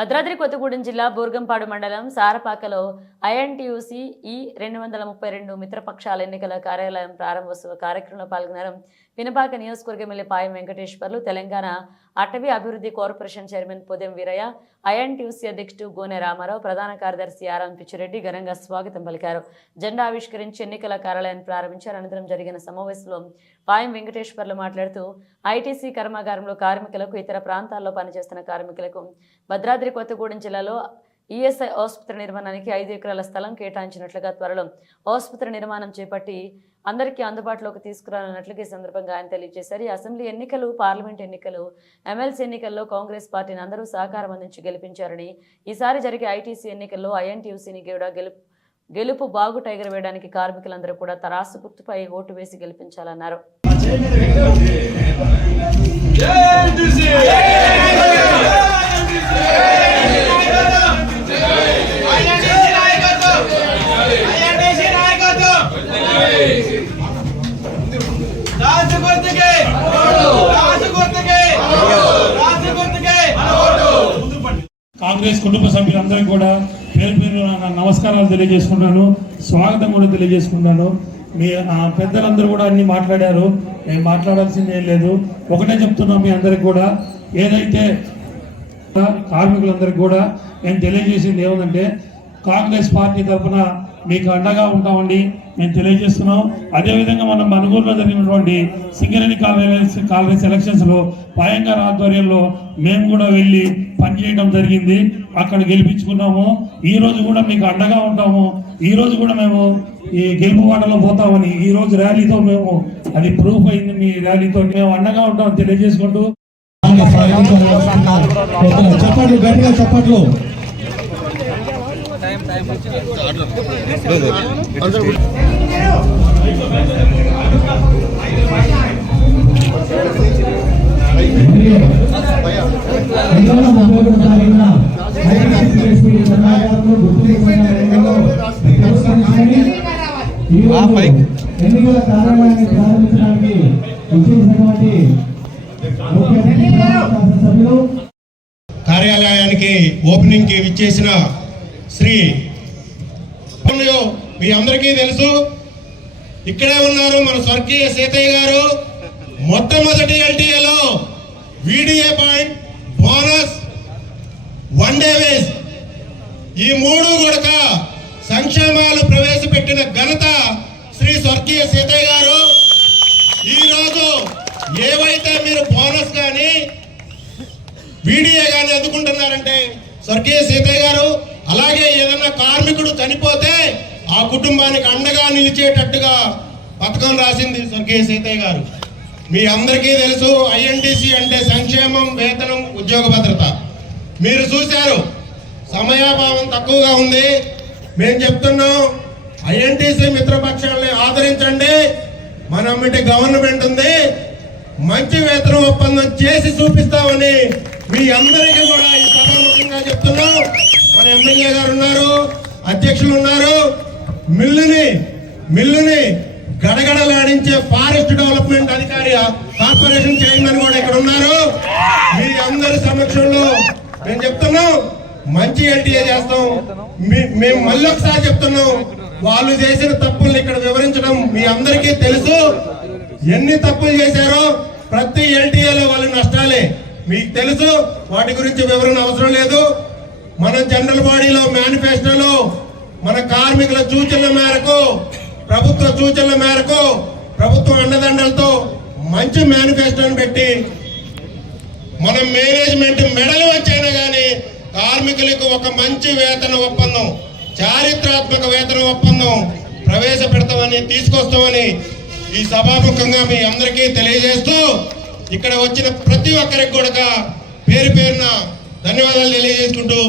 భద్రాద్రి కొత్తగూడెం జిల్లా బూర్గంపాడు మండలం సారపాకలో ఐఎన్టీయూసీ ఈ రెండు వందల ముప్పై రెండు మిత్రపక్షాల ఎన్నికల కార్యాలయం ప్రారంభోత్సవ కార్యక్రమంలో పాల్గొన్నారు. పినపాక నియోజకవర్గం ఎమ్మెల్యే పాయం వెంకటేశ్వర్లు తెలంగాణ అటవీ అభివృద్ధి corporation chairman Podem Veeraiah INTUC అధ్యక్షుడు గోనె రామారావు ప్రధాన కార్యదర్శి ఆర్ఎం పిచ్చిరెడ్డి ఘనంగా స్వాగతం పలికారు. జెండా ఆవిష్కరించి ఎన్నికల కార్యాలయాన్ని ప్రారంభించారు. అనంతరం జరిగిన సమావేశంలో పాయం వెంకటేశ్వర్లు మాట్లాడుతూ ఐటీసీ కర్మాగారంలో కార్మికులకు ఇతర ప్రాంతాల్లో పనిచేస్తున్న కార్మికులకు భద్రాద్రి కొత్తగూడెం జిల్లాలో ఈఎస్ఐ ఆసుపత్రి నిర్మాణానికి ఐదు ఎకరాల స్థలం కేటాయించినట్లుగా త్వరలో ఆసుపత్రి నిర్మాణం చేపట్టి అందరికీ అందుబాటులోకి తీసుకురానున్నట్లుగా ఈ సందర్భంగా ఆయన తెలియజేశారు ఈ అసెంబ్లీ ఎన్నికలు పార్లమెంట్ ఎన్నికలు ఎమ్మెల్సీ ఎన్నికల్లో కాంగ్రెస్ పార్టీని అందరూ సహకారం అందించి గెలిపించారని ఈసారి జరిగే ఐటీసీ ఎన్నికల్లో ఐఎన్టీయూసీని కూడా గెలుపు గెలుపు బాగు టైగర్ వేయడానికి కార్మికులందరూ కూడా తరాసు గుర్తుపై ఓటు వేసి గెలిపించాలన్నారు రాజగుర్తుకే కాంగ్రెస్ కుటుంబ సభ్యులందరికీ కూడా పేరు పేరు నమస్కారాలు తెలియజేసుకుంటాను స్వాగతం కూడా తెలియజేసుకుంటాను మీ పెద్దలందరూ కూడా అన్ని మాట్లాడారు. నేను మాట్లాడాల్సింది ఏం లేదు. ఒకటే చెప్తున్నాం మీ అందరికి కూడా. ఏదైతే కార్మికులందరికీ కూడా నేను తెలియజేసింది ఏముందంటే కాంగ్రెస్ పార్టీ తరఫున మీకు అండగా ఉంటామండి. మేము తెలియజేస్తున్నాం. అదేవిధంగా మనం మనుగూరులో జరిగినటువంటి సింగరేణి కాలనీ కాలనీస్ ఎలక్షన్స్లో ఆధ్వర్యంలో మేము కూడా వెళ్ళి పనిచేయడం జరిగింది. అక్కడ గెలిపించుకున్నాము. ఈ రోజు కూడా మీకు అండగా ఉంటాము. ఈ రోజు కూడా మేము ఈ గెలుపుబాటలో పోతామని ఈ రోజు ర్యాలీతో మేము అది ప్రూఫ్ అయింది మీ ర్యాలీతో మేము అండగా ఉంటాం తెలియజేసుకుంటూ. చెప్పండి గట్టిగా చెప్పట్లు రెండు వేల ముప్పై ఒకటో తారీఖున ఐఎన్టీయూసీ కర్మాగారంలో గుర్తించబడిన ఎన్నికల్లో తిరస్కరించుకొని ఈ రోజు ఎన్నికల కార్యాలయాన్ని ప్రారంభించడానికి విచ్చేసినటువంటి ముఖ్య శాసనసభ్యులు కార్యాలయానికి ఓపెనింగ్కి విచ్చేసిన శ్రీ మీ అందరికీ తెలుసు. ఇక్కడే ఉన్నారు మన స్వర్గీయ సీతయ్య గారు. మొట్టమొదటి ఎల్టీఏలో VDA point bonus one day wages ఈ మూడు కూడా సంక్షేమాలు ప్రవేశపెట్టిన ఘనత శ్రీ స్వర్గీయ సీతయ్య గారు. ఈరోజు ఏవైతే మీరు బోనస్ కానీ వీడియో కానీ అందుకుంటున్నారంటే స్వర్గీయ సీతయ్య గారు అలాగే ఏదైనా కార్మికుడు చనిపోతే ఆ కుటుంబానికి అండగా నిలిచేటట్టుగా పథకం రాసింది స్వర్గీయ సీతయ్య గారు. మీ అందరికీ తెలుసు ఐఎన్టీసీ అంటే సంక్షేమం వేతనం ఉద్యోగ భద్రత. మీరు చూశారు సమయాభావం తక్కువగా ఉంది. మేము చెప్తున్నాం ఐఎన్టీసీ మిత్రపక్షాలని ఆదరించండి. మన అమ్మిటి గవర్నమెంట్ ఉంది. మంచి వేతనం ఒప్పందం చేసి చూపిస్తామని మీ అందరికీ కూడా ఎమ్మెల్యే గారు ఉన్నారు అధ్యక్షులు ఉన్నారు. మిల్లుని మిల్లుని గడగడలాడించే ఫారెస్ట్ డెవలప్మెంట్ అధికారి కార్పొరేషన్ చైర్మన్ కూడా ఇక్కడ ఉన్నారు. మీ అందరి సమక్షంలో మేము చెప్తున్నాం మంచి ఎల్టీఏ చేస్తాం. మీ- మేము మళ్ళీ ఒకసారి చెప్తున్నాం వాళ్ళు చేసిన తప్పుల్ని ఇక్కడ వివరించడం మీ అందరికీ తెలుసు. ఎన్ని తప్పులు చేశారో ప్రతి ఎల్టీఏలో వాళ్ళ నష్టాలే. మీకు తెలుసు వాటి గురించి వివరణ అవసరం లేదు. మన జనరల్ బాడీలో మేనిఫెస్టోలో మన కార్మికుల సూచనల మేరకు ప్రభుత్వ సూచనల మేరకు ప్రభుత్వ అండదండలతో మంచి మేనిఫెస్టోని పెట్టి మన మేనేజ్మెంట్ మెడలు వచ్చైనా కానీ కార్మికులకు ఒక మంచి వేతన ఒప్పందం చారిత్రాత్మక వేతన ఒప్పందం ప్రవేశపెడతామని తీసుకొస్తామని ఈ సభాముఖంగా మీ అందరికీ తెలియజేస్తూ ఇక్కడ వచ్చిన ప్రతి ఒక్కరికి కూడా పేరు పేరున ధన్యవాదాలు తెలియజేసుకుంటూ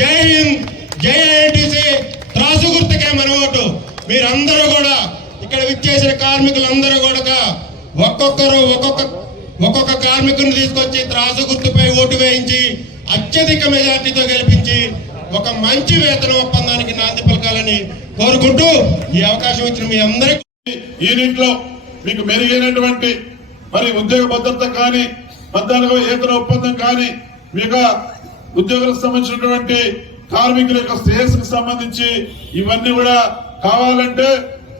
జై హింద్ జై ఐఐటిసి త్రాసు గుర్తుకే మన ఓటు మీరందరూ కూడా ఇక్కడ విచ్చేసిన కార్మికులందరూ కూడా ఒక్కొక్కరు ఒక్కొక్క ఒక్కొక్క కార్మికుని తీసుకొచ్చి త్రాసు గుర్తుపై ఓటు వేయించి అత్యధిక మెజార్టీతో గెలిపించి ఒక మంచి వేతన ఒప్పందానికి నాంది పలకాలని కోరుకుంటూ ఈ అవకాశం ఇచ్చిన మీ అందరికీ యూనిట్లో మీకు మెరుగైనటువంటి మరి ఉద్యోగ భద్రత కానీ మధ్యాహ్న వేతన ఒప్పందం కానీ మీకు ఉద్యోగులకు సంబంధించినటువంటి కార్మికుల యొక్క శ్రేయస్సుకు సంబంధించి ఇవన్నీ కూడా కావాలంటే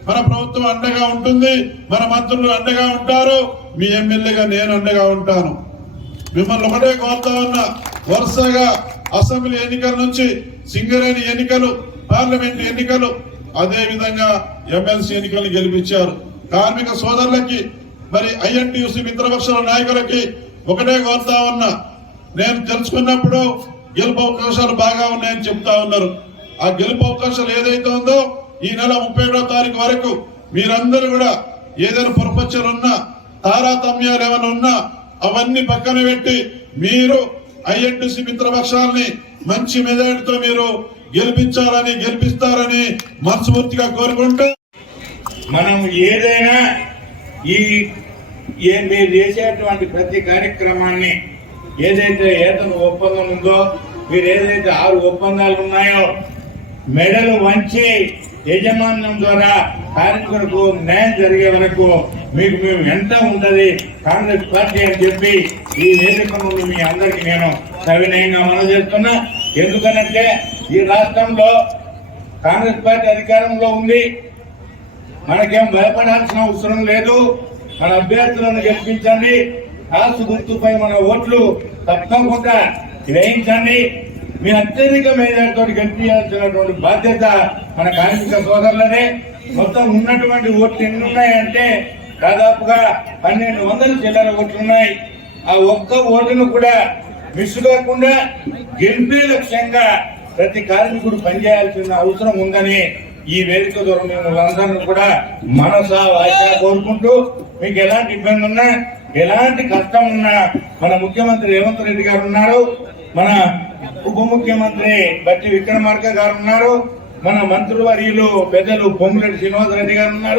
మన ప్రభుత్వం అండగా ఉంటుంది మన మంత్రులు అండగా ఉంటారు మీ ఎమ్మెల్యేగా నేను అండగా ఉంటాను. మిమ్మల్ని ఒకటే కోరుతా ఉన్నా వరుసగా అసెంబ్లీ ఎన్నికల నుంచి సింగరేణి ఎన్నికలు పార్లమెంట్ ఎన్నికలు అదే విధంగా ఎమ్మెల్సీ ఎన్నికలు గెలిపించారు. కార్మిక సోదరులకి మరి ఐఎన్టీయూసీ మిత్రపక్షాల నాయకులకి ఒకటే కోరుతా ఉన్నా నేను తెలుసుకున్నప్పుడు గెలుపు అవకాశాలు బాగా ఉన్నాయని చెప్తా ఉన్నారు. ఆ గెలుపు అవకాశాలు ఏదైతే ఉందో ఈ నెల ముప్పై ఏడవ తారీఖు వరకు మీరందరూ కూడా ఏదైనా పొరపచ్చలు ఉన్నా తారతమ్యాలు ఏమైనా ఉన్నా అవన్నీ పక్కన పెట్టి మీరు ఐఎన్టీసీ మిత్రపక్షాలని మంచి మెజారిటీతో మీరు గెలిపించాలని గెలిపిస్తారని మనస్ఫూర్తిగా కోరుకుంటూ మనం ఏదైనా ఈ ఏ మీరు చేసేటువంటి ప్రతి కార్యక్రమాన్ని ఏదైతే ఏతను ఒప్పందం ఉందో మీరు ఏదైతే ఆరు ఒప్పందాలు ఉన్నాయో మెడలు వంచి యజమాన్యం ద్వారా కార్మికులకు న్యాయం జరిగే వరకు మీకు మేము ఎంత ఉంటుంది కాంగ్రెస్ పార్టీ అని చెప్పి ఈ వేదిక నుండి మీ అందరికి నేను సవినయంగా మనం చేస్తున్నా. ఎందుకనంటే ఈ రాష్ట్రంలో కాంగ్రెస్ పార్టీ అధికారంలో ఉంది. మనకేం భయపడాల్సిన అవసరం లేదు. మన అభ్యర్థులను గెలిపించండి. కాసు గుర్తుపై మన ఓట్లు తప్పకుండా గ్రహించండి. మీ అత్యధిక మేధాతో గెలిపించాల్సినటువంటి బాధ్యత మన కార్మిక సోదరులనే మొత్తం ఉన్నటువంటి ఓట్లు ఎన్ని ఉన్నాయంటే దాదాపుగా పన్నెండు వందల చిల్లర ఓట్లు ఉన్నాయి ఆ ఒక్క ఓటును కూడా మిస్ కాకుండా గెలిపే లక్ష్యంగా ప్రతి కార్మికుడు పనిచేయాల్సిన అవసరం ఉందని ఈ వేదిక ద్వారా మేము కూడా మనస వాయిదా కోరుకుంటూ మీకు ఎలాంటి ఇబ్బంది ఉన్నా ఎలాంటి కష్టం ఉన్నా మన ముఖ్యమంత్రి రేవంత్ రెడ్డి గారు ఉన్నారు మన ఉప ముఖ్యమంత్రి బట్టి విక్రమార్క గారు ఉన్నారు మన మంత్రివర్యులు పెద్దలు పొంగురెడ్డి శ్రీనివాసరెడ్డి గారు ఉన్నారు.